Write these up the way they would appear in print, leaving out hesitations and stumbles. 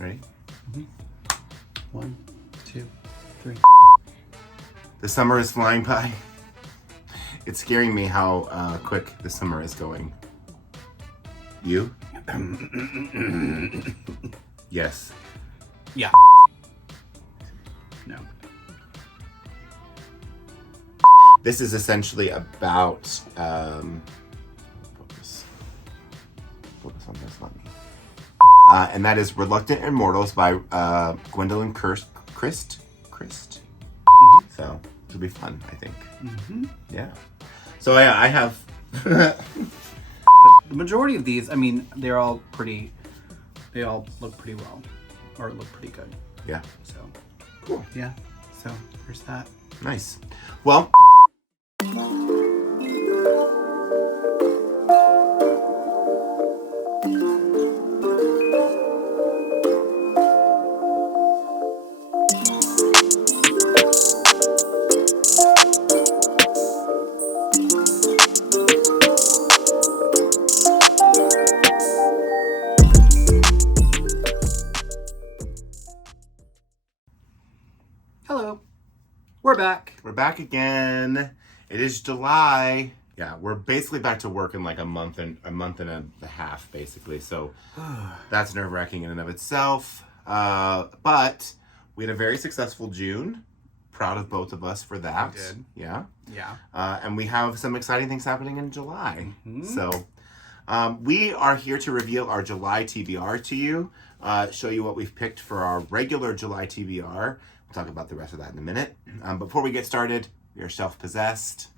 Ready? Mm-hmm. 1, 2, 3. The summer is flying by. It's scaring me how quick the summer is going. You? Yes. Yeah. No. This is essentially about focus on this, not me. And that is Reluctant Immortals by Gwendolyn Christ. Mm-hmm. So it'll be fun, I think. Mm-hmm. Yeah. So yeah, I have. But the majority of these, I mean, they all look pretty well, or look pretty good. Yeah. So Cool. yeah. So there's that. Nice. Well. Hello. We're back. We're back again. It is July. Yeah, we're basically back to work in like a month and a half, basically. So that's nerve-wracking in and of itself. But we had a very successful June. Proud of both of us for that. We did. Yeah. Yeah. And we have some exciting things happening in July. Mm-hmm. So we are here to reveal our July TBR to you. Show you what we've picked for our regular July TBR. We'll talk about the rest of that in a minute. Before we get started, we are Self-Possessed.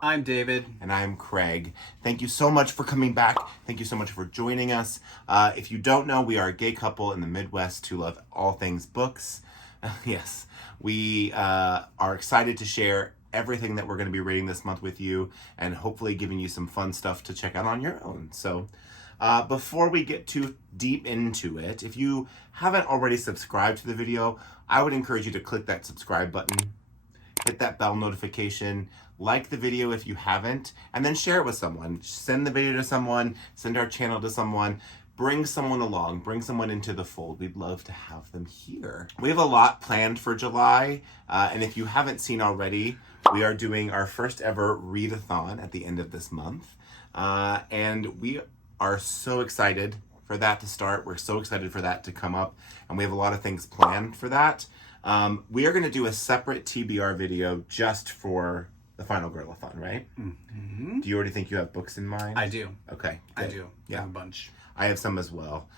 I'm David. And I'm Craig. Thank you so much for coming back. Thank you so much for joining us. If you don't know, we are a gay couple in the Midwest who love all things books. Yes, we are excited to share everything that we're going to be reading this month with you and hopefully giving you some fun stuff to check out on your own. So before we get too deep into it, if you haven't already subscribed to the video, I would encourage you to click that subscribe button, hit that bell notification, like the video if you haven't, and then share it with someone. Send the video to someone, send our channel to someone, bring someone along, bring someone into the fold. We'd love to have them here. We have a lot planned for July, and if you haven't seen already, we are doing our first ever Readathon at the end of this month, and we are so excited for that to start. We're so excited for that to come up, and we have a lot of things planned for that. We are going to do a separate TBR video just for the Final Girlathon, right? Mm-hmm. Do you already think you have books in mind? I do. Okay. I good. do. Yeah. I have a bunch. I have some as well.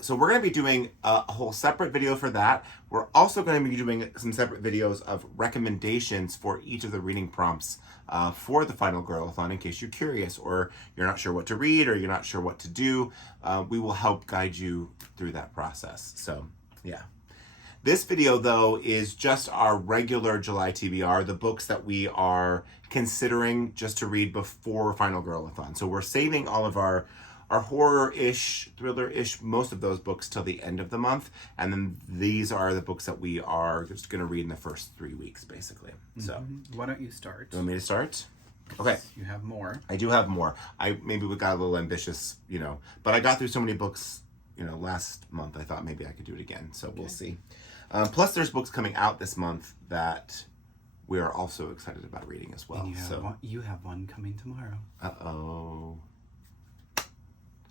So we're going to be doing a whole separate video for that. We're also going to be doing some separate videos of recommendations for each of the reading prompts for the Final Girlathon in case you're curious or you're not sure what to read or you're not sure what to do. We will help guide you through that process. So, yeah. This video, though, is just our regular July TBR, the books that we are considering just to read before Final Girlathon. So we're saving all of our horror-ish, thriller-ish, most of those books till the end of the month. And then these are the books that we are just going to read in the first 3 weeks, basically. So, why don't you start? You want me to start? Okay. You have more. I do have more. Maybe we got a little ambitious, but I got through so many books, last month. I thought maybe I could do it again. So We'll see. Plus, there's books coming out this month that we are also excited about reading as well. And you have one coming tomorrow. Uh-oh.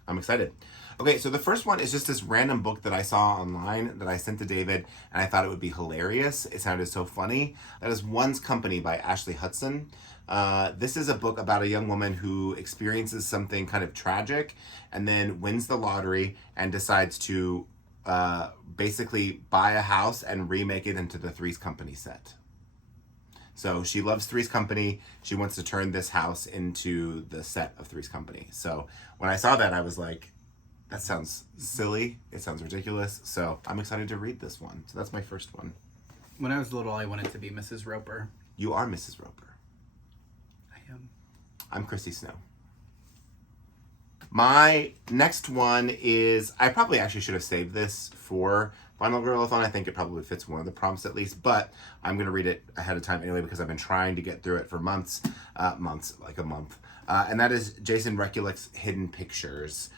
I'm excited. Okay, so the first one is just this random book that I saw online that I sent to David, and I thought it would be hilarious. It sounded so funny. That is One's Company by Ashley Hudson. This is a book about a young woman who experiences something kind of tragic and then wins the lottery and decides to basically buy a house and remake it into the Three's Company set. So she loves Three's Company. She wants to turn this house into the set of Three's Company. So when I saw that, I was like, that sounds silly. It sounds ridiculous. So I'm excited to read this one. So that's my first one. When I was little, I wanted to be Mrs. Roper. You are Mrs. Roper. I am. I'm Chrissy Snow. My next one is, I probably actually should have saved this for Final Girl-a-thon. I think it probably fits one of the prompts at least, but I'm going to read it ahead of time anyway because I've been trying to get through it for months, like a month. And that is Jason Rekulick's Hidden Pictures.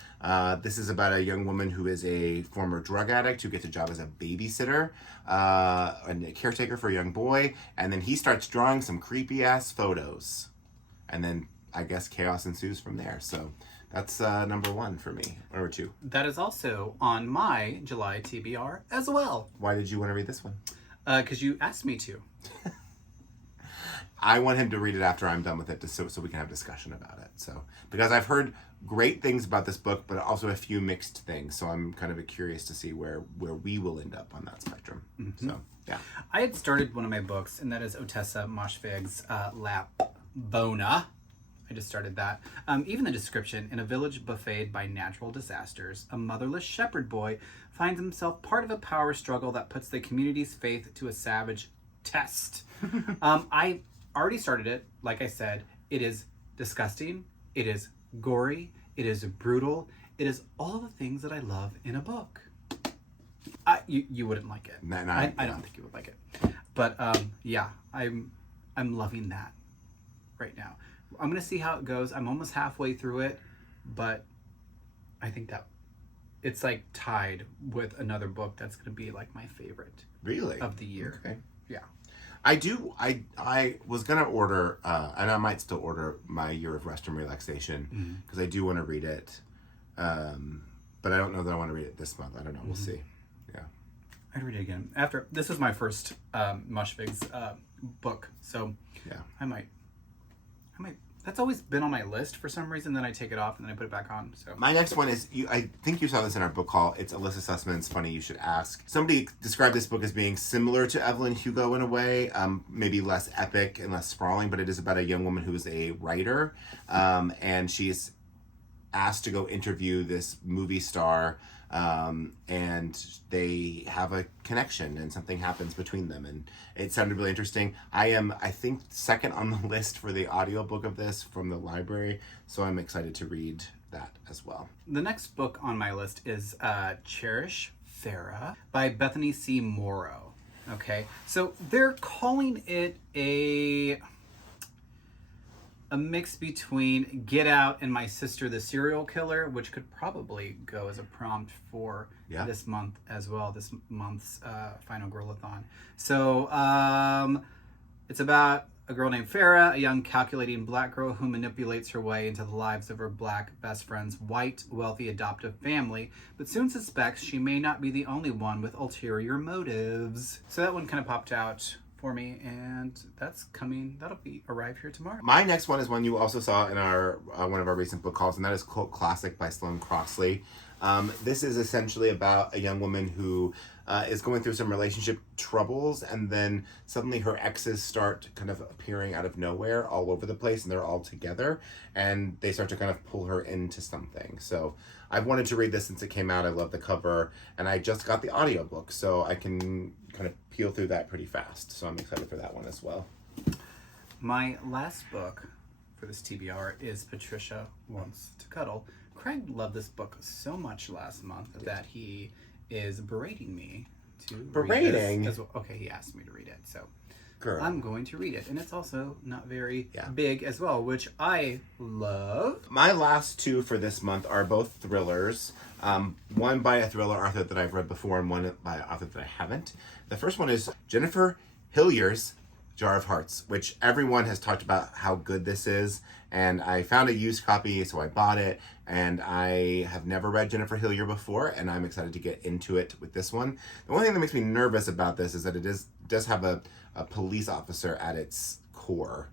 This is about a young woman who is a former drug addict who gets a job as a babysitter and a caretaker for a young boy, and then he starts drawing some creepy-ass photos. And then I guess chaos ensues from there. So that's number 1 for me. Number 2. That is also on my July TBR as well. Why did you want to read this one? Because you asked me to. I want him to read it after I'm done with it, so we can have discussion about it. So because I've heard great things about this book, but also a few mixed things. So I'm kind of curious to see where we will end up on that spectrum. Mm-hmm. So yeah, I had started one of my books, and that is Otessa Moshfegh's Lap Bona. I just started that. Even the description: in a village buffeted by natural disasters, a motherless shepherd boy finds himself part of a power struggle that puts the community's faith to a savage test. I already started it. Like I said, it is disgusting. It is gory. It is brutal. It is all the things that I love in a book. You wouldn't like it. No, I don't think you would like it. But yeah, I'm loving that right now. I'm gonna see how it goes. I'm almost halfway through it, but I think that it's like tied with another book that's gonna be like my favorite. Really? Of the year. Okay. Yeah. I was gonna order, and I might still order my Year of Rest and Relaxation because I do want to read it, but I don't know that I want to read it this month. I don't know. We'll see. Yeah, I'd read it again after. This was my first Moshfegh's book, so yeah, I might. That's always been on my list for some reason. Then I take it off and then I put it back on. So my next one is I think you saw this in our book haul. It's Alyssa Sussman's Funny You Should Ask. Somebody described this book as being similar to Evelyn Hugo in a way, maybe less epic and less sprawling, but it is about a young woman who is a writer, and she's asked to go interview this movie star, and they have a connection and something happens between them, and it sounded really interesting. I think second on the list for the audiobook of this from the library, so I'm excited to read that as well. The next book on my list is Cherish Farrah by Bethany C. Morrow. Okay, so they're calling it a mix between Get Out and My Sister the Serial Killer, which could probably go as a prompt for this month as well, this month's Final Girl-a-thon. So it's about a girl named Farrah, a young calculating black girl who manipulates her way into the lives of her black best friend's white, wealthy adoptive family, but soon suspects she may not be the only one with ulterior motives. So that one kind of popped out for me, and that's coming. That'll arrive here tomorrow. My next one is one you also saw in our one of our recent book calls, and that is Cult Classic by Sloane Crossley. This is essentially about a young woman who is going through some relationship troubles, and then suddenly her exes start kind of appearing out of nowhere all over the place, and they're all together, and they start to kind of pull her into something. So I've wanted to read this since it came out. I love the cover, and I just got the audiobook, so I can kind of peel through that pretty fast. So I'm excited for that one as well. My last book for this TBR is Patricia Wants to Cuddle. Craig loved this book so much last month that he is berating me to read this as well. Okay, he asked me to read it, so Girl. I'm going to read it. And it's also not very big as well, which I love. My last two for this month are both thrillers. One by a thriller author that I've read before, and one by an author that I haven't. The first one is Jennifer Hillier's Jar of Hearts, which everyone has talked about how good this is, and I found a used copy, so I bought it, and I have never read Jennifer Hillier before, and I'm excited to get into it with this one. The one thing that makes me nervous about this is that it does have a police officer at its core,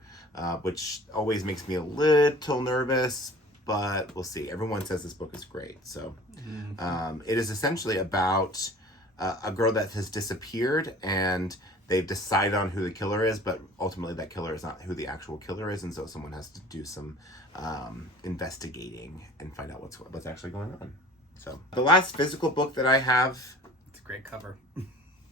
which always makes me a little nervous, but we'll see. Everyone says this book is great. So it is essentially about a girl that has disappeared, and they've decided on who the killer is, but ultimately that killer is not who the actual killer is, and so someone has to do some investigating and find out what's actually going on. So the last physical book that I have, It's a great cover.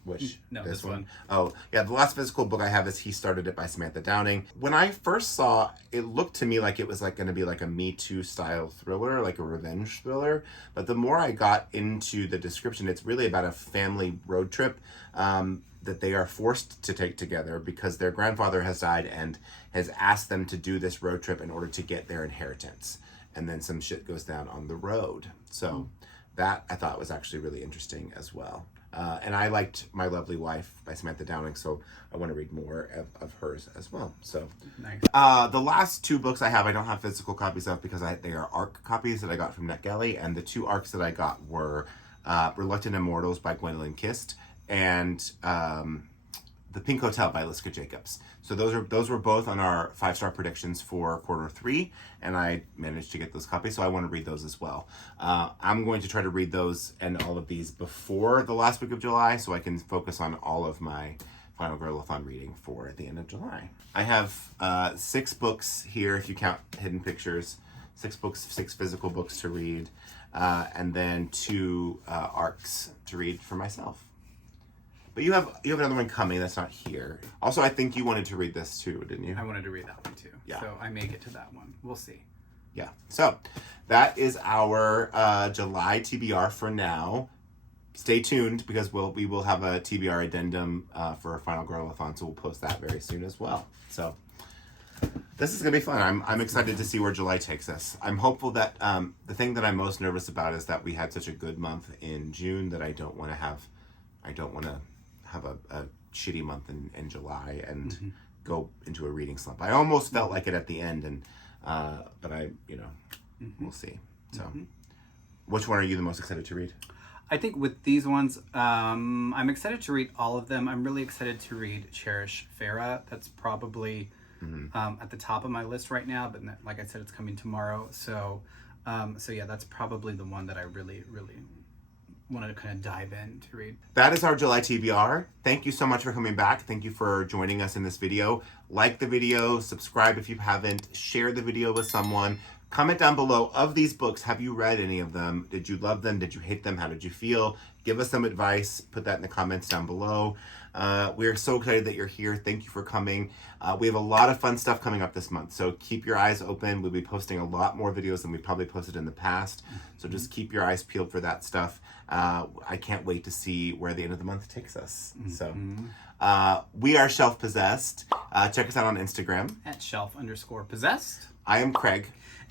Which? No, this one. Oh, yeah. The last physical book I have is He Started It by Samantha Downing. When I first saw it, looked to me like it was like going to be like a Me Too style thriller, like a revenge thriller. But the more I got into the description, it's really about a family road trip that they are forced to take together because their grandfather has died and has asked them to do this road trip in order to get their inheritance. And then some shit goes down on the road. So that I thought was actually really interesting as well. And I liked My Lovely Wife by Samantha Downing, so I want to read more of hers as well. So nice. the last two books I have, I don't have physical copies of because they are ARC copies that I got from NetGalley, and the two ARCs that I got were Reluctant Immortals by Gwendolyn Kist and The Pink Hotel by Liska Jacobs. So those were both on our 5-star predictions for Q3, and I managed to get those copies, so I want to read those as well. I'm going to try to read those and all of these before the last week of July, so I can focus on all of my Final Girl-a-thon reading for the end of July. I have 6 books here, if you count Hidden Pictures. 6 books, 6 physical books to read, and then 2 ARCs to read for myself. But you have another one coming that's not here. Also, I think you wanted to read this too, didn't you? I wanted to read that one too. Yeah. So I may get to that one. We'll see. Yeah. So that is our July TBR for now. Stay tuned because we will have a TBR addendum for a Final Girl-a-thon, so we'll post that very soon as well. So this is gonna be fun. I'm excited to see where July takes us. I'm hopeful that the thing that I'm most nervous about is that we had such a good month in June that I don't want to have a shitty month in July and go into a reading slump. I almost felt like it at the end, and but we'll see. So, which one are you the most excited to read? I think with these ones, I'm excited to read all of them. I'm really excited to read Cherish Farrah. That's probably at the top of my list right now, but like I said, it's coming tomorrow. So yeah, that's probably the one that I really, really wanted to kind of dive in to read. That is our July TBR. Thank you so much for coming back. Thank you for joining us in this video. Like the video, subscribe if you haven't, share the video with someone. Comment down below, of these books, have you read any of them? Did you love them? Did you hate them? How did you feel? Give us some advice. Put that in the comments down below. We are so excited that you're here. Thank you for coming. We have a lot of fun stuff coming up this month, so keep your eyes open. We'll be posting a lot more videos than we probably posted in the past, so just keep your eyes peeled for that stuff. I can't wait to see where the end of the month takes us. So we are Shelf Possessed. Check us out on Instagram. At @shelf_possessed. I am Craig.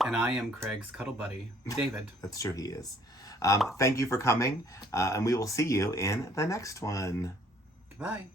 And I am Craig's cuddle buddy, David. That's true, he is. Thank you for coming, and we will see you in the next one. Goodbye.